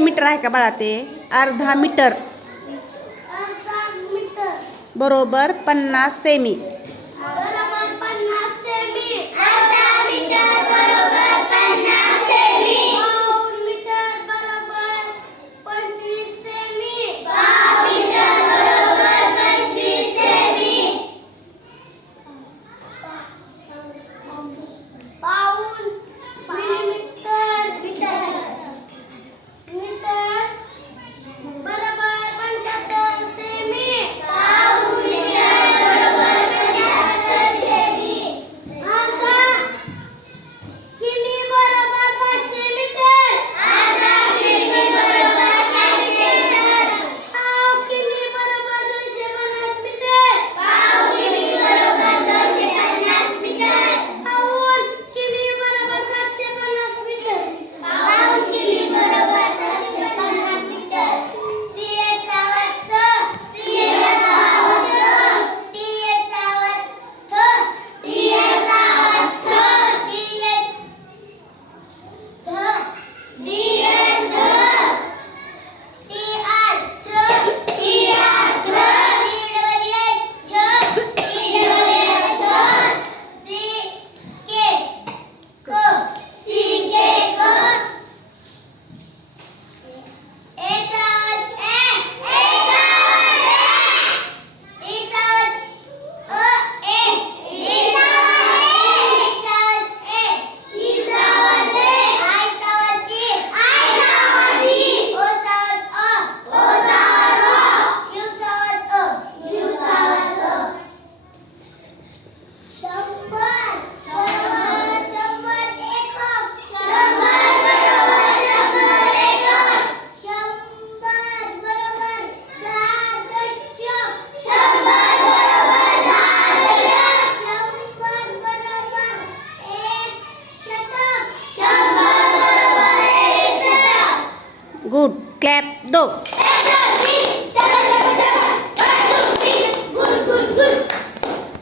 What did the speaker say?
Metre आहे का बाळा ते? अर्धा मीटर. बरोबर पन्नास सेमी. good. Clap. Though